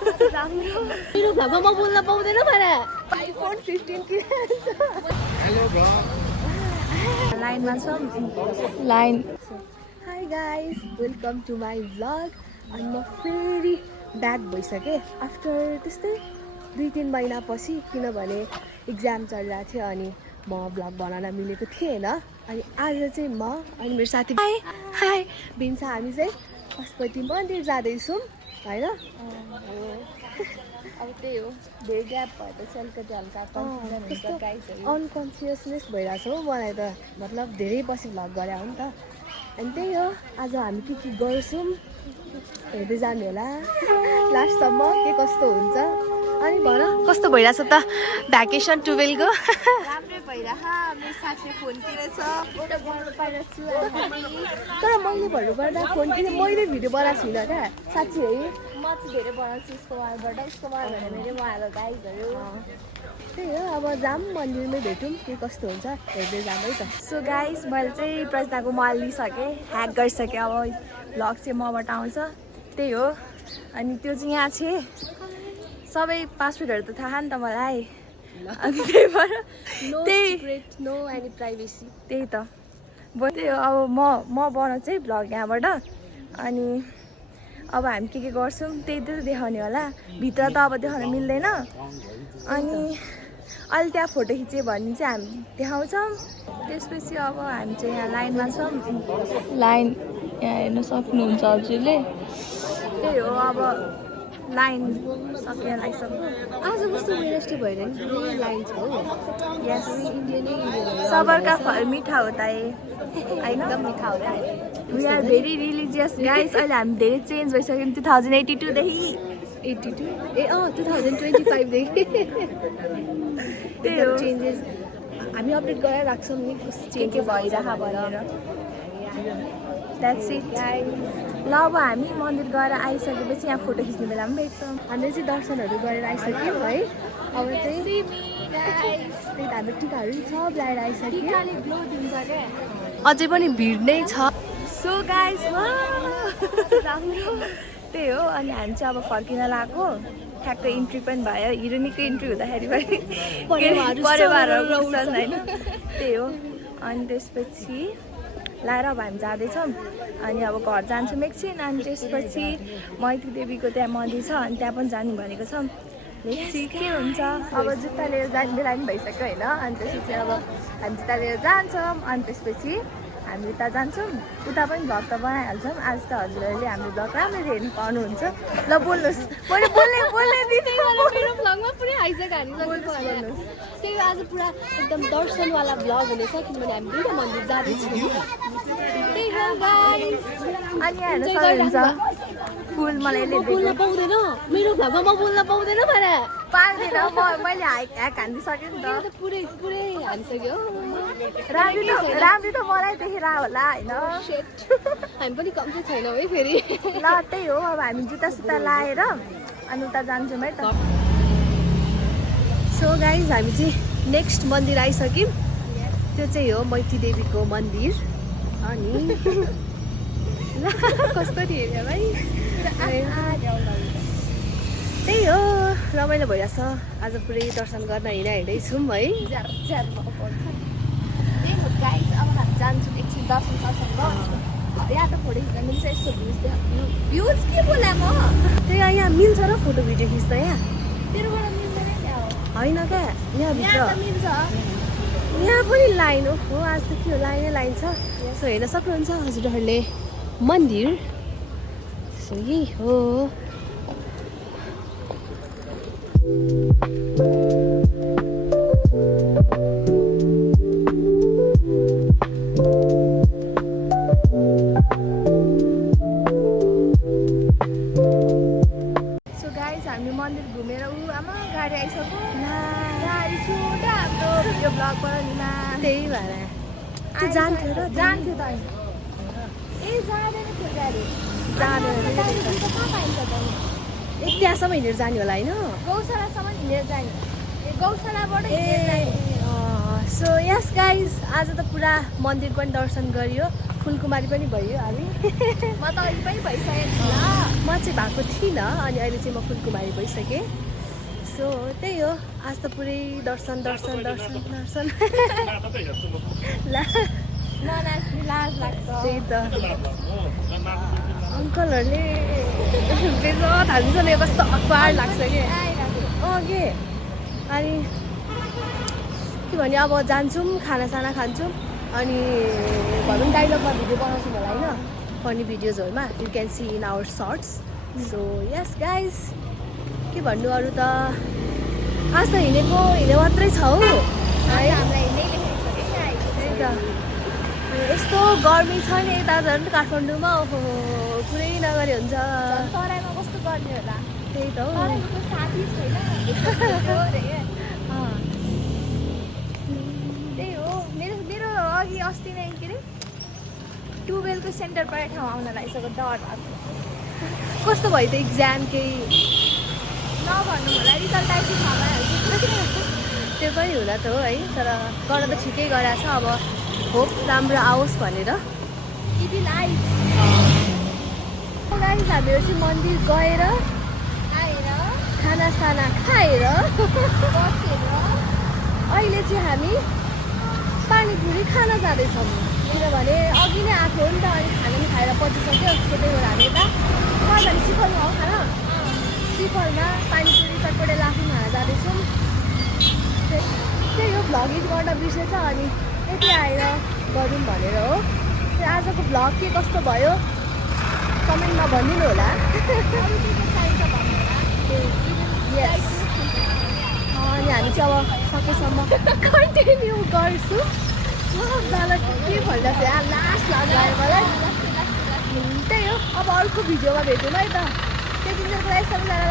मेरो भ्लगमा बोल्न पाउँदैन भने आइफोन 15 हेलो ब्रो लाइनमा छौँ line hi guys welcome to my vlog अनि म फेरि ब्याक भइसकेँ आफ्टर त्यस्तै 2-3 महिनापछि किनभने इक्जाम चलिरहेको थियो अनि म भ्लग बनाउन मिलेको थिएन अनि आज चाहिँ म अनि मेरो साथी हाई बिन्सा हामी चाहिँ पशुपति मन्दिर जाँदैछौँ होइन अब त्यही हो धेरै ग्याप भएपछि अलिकति हल्का कन्फ्युजन हुन्छ गाइजहरू अनकन्सियसनेस भइरहेको छ हौ मलाई त मतलब धेरै पछि भ्लग गरे हो नि त अनि त्यही हो आज हामी के गर्छौँ हेर्दै जानु होला लास्टसम्म के कस्तो हुन्छ अनि भन कस्तो भइरहेछ त भ्याकेसन 12 को राम्रै भइरह मेरो साथीले फोन किनेछ एउटा गर्नु पाइरहेको छु तर मैले भन्नुपर्दा फोन किने मैले भिडियो बनाएको छुइनँ क्या साँच्ची है म चाहिँ धेरै बनाउँछु उसको मालबाट उसको माल भने मेरो उहाँको गाइजहरू त्यही हो अब जाम मन्दिरमै भेटौँ के कस्तो हुन्छ हेर्दै जाम है त सो गाइज मैले चाहिँ प्रज्ञाको माल लिइसकेँ ह्याक गरिसकेँ अब भ्लग चाहिँ मबाट आउँछ त्यही हो अनि त्यो चाहिँ यहाँ छ सबै पासवर्डहरू त थाहा नि त मलाई अनि त्यही भएर नो एनी प्राइभेसी त्यही त त्यही हो अब म बनाउँछु चाहिँ भ्लग यहाँबाट अनि अब हामी के गर्छौँ त्यही त देखाउने होला भित्र त अब देखाउन मिल्दैन अनि अहिले त्यहाँ फोटो खिच्यो भने चाहिँ हामी देखाउँछौँ त्यसपछि अब हामी चाहिँ यहाँ लाइनमा छौँ लाइन यहाँ हेर्न सक्नुहुन्छ हजुरले त्यही हो अब लाइन सकेर लागिसक्यो आज कस्तो वेडनेसडे भएर नि धेरै लाइन छ हो यस इन्डियन सबरका फल मिठा होता है होइन एकदम मिठा होला we are very religious guys अहिले हामी धेरै चेन्ज भइसक्यौँ 2082 देखि 82 ए 2025 देखि त्यही हो चेन्जेस हामी अपडेट गरेर राख्छौँ नि कस्तो के भइरह भनेर द्याट्स इट ल अब हामी मन्दिर गएर आइसकेपछि यहाँ फोटो खिच्ने बेला पनि भेट्छौँ हामीले चाहिँ दर्शनहरू गरेर आइसक्यौँ है अब चाहिँ त्यही त हाम्रो टिकाहरू पनि सब ल्याएर आइसक्यो ग्लो दिन्छ क्या अझै पनि भिड नै छ सो गाइस त्यही हो अनि हामी चाहिँ अब फर्किन लाग्यो ठ्याक्क इन्ट्री पनि भयो हिरोनीको इन्ट्री हुँदाखेरि पनि होइन त्यही हो अनि त्यसपछि लाएर अब हामी जाँदैछौँ अनि अब घर जान्छौँ एकछिन अनि त्यसपछि मैत्री देवीको त्यहाँ मन्दिर छ अनि त्यहाँ पनि जानु भनेको छौँ लेट्सी के हुन्छ अब जुत्ता लिएर जाने बेला पनि भइसक्यो होइन अनि त्यसपछि अब हामी जुत्ता लिएर जान्छौँ अनि त्यसपछि हामी उता जान्छौँ उता पनि भ्लग त बनाइहाल्छौँ आज त हजुरहरूले हाम्रो भ्लग राम्ररी हेर्नु पाउनुहुन्छ ल बोल्नुहोस् मैले बोल्ने मेरो भ्लगमा पुरै हाइज्याक हानिसक्नु त्यही आज पुरा एकदम दर्शनवाला भ्लग हुनेछ किनभने हामी दुईवटा मन्दिर जाँदैछौँ त्यही हो गाइस अनि हेर्न सक्नुहुन्छ फुल मलाई बोल्न पाउँदैन मेरो भ्लगमा म बोल्न पाउँदैन भने पार्दैन मैले ह्याक हानिदिइसकेँ नि त पुरै हानिसक्यो राम्री त मलाई देखेर होला होइन हामी पनि कम चाहिँ छैनौँ है फेरि ल त्यही हो अब हामी जुत्ता सुत्ता लाएर अनि उता जान्छौँ है त सो गाइज हामी चाहिँ नेक्स्ट मन्दिर आइसक्यौँ त्यो चाहिँ हो मैत्री देवीको मन्दिर अनि कस्तो थियो भाइ त्यही हो रमाइलो भइरहेछ आज पुरै दर्शन गर्न हिँड्दैछौँ है त्यही हो गाइस अब हामी जान्छौँ एकछिन दर्शन यहाँ त फोटो खिच्न मिल्छ यस्तो भ्युज के बोला म त्यही यहाँ मिल्छ र फोटो भिडियो खिच्दा यहाँ तेरोबाट मिल्दैन त्यहाँ होइन क्या यहाँभित्र मिल्छ यहाँ पनि लाइन हो आज त के हो लाइन छ सो हेर्न सक्नुहुन्छ हजुरहरूले मन्दिर सो यही हो हामी मन्दिर घुमेर आमा गाडी आइसक्यो गाडी छुट हाम्रो भिडियो ब्लग बनाउनुमा त्यही भएर जान्थ्यो र जान्थ्यो त ए जाँदैन थियो गाडी जाँदैन कहाँ पाइन्छ त त्यहाँसम्म हिँडेर जाने होला होइन गौशालासम्म हिँडेर जाने गौशालाबाट सो यस गाइज आज त पुरा मन्दिर पनि दर्शन गरियो फुलकुमारी पनि भयो हामी। म त अहिले पनि भइसकेको छु ल। म चाहिँ भएको थिइनँ अनि अहिले चाहिँ म फुलकुमारी भइसकेँ। सो त्यही हो, आज त पुरै दर्शन दर्शन दर्शन दर्शन ला ननाच्ने लाज लाग्छ। त्यही त अङ्कलहरूले बेजत हालिन्छ नि, कस्तो अक्वार्ड लाग्छ कि। के अनि के भन्यो, अब जान्छौँ खानासाना खान्छौँ अनि भनौँ डाइलगमा भिडियो बनाउँछौँ होला होइन, फनी भिडियोजहरूमा you can see in our shorts. So yes guys, के भन्नु अरू त, आज त हिँडे मात्रै छ हौ है। हामीलाई नै लेखेको छ कि त्यही त यस्तो गर्मी छ नि यता झन् काठमाडौँमा, ओहो पुरै नगरे हुन्छ। तराईमा कस्तो गर्ने होला। त्यही त हौ। तराईको साथी छैन। त्यही हो, मेरो अघि अस्ति नै के अरे टुवेल्भको सेन्टर परेको ठाउँ आउन लागिसक्यो, डर लाग्छ। कस्तो भयो त इक्जाम केही? नभन्नु होला, रिजल्ट आएपछि थाहा भइहाल्छ। त्यो पनि हुँदा त हो है, तर गर्न त ठिकै गराएको छ। अब होप राम्रो आओस् भनेर। It is life. गाइस हामीहरू चाहिँ मन्दिर गएर आएर खानासाना खाएर बसेर अहिले चाहिँ हामी पानीपुरी खान जाँदैछौँ। किनभने अघि नै आएको हो नि त, अनि खाना पनि खाएर पचिसक्यो। त्यही भएर हामी यता भने सिफलमा हो खाना, सिफलमा पानीपुरी चटपटे लाफिङ खान जाँदैछौँ। त्यही हो, भ्लग एडिट गर्न बिर्सेछ अनि यति आएर गरौँ भनेर हो। आजको भ्लग के कस्तो भयो कमेन्टमा भनिदिनु होला। यस, अनि हामी चाहिँ अब सकेसम्म कन्टिन्यू गर्छु। सबजना के भनिरहेको छ यार, लास्ट लाग्यो मलाई। त्यही हो, अब अर्को भिडियोमा भेटौँ है त। त्यति बेलाको लागि सबैजनालाई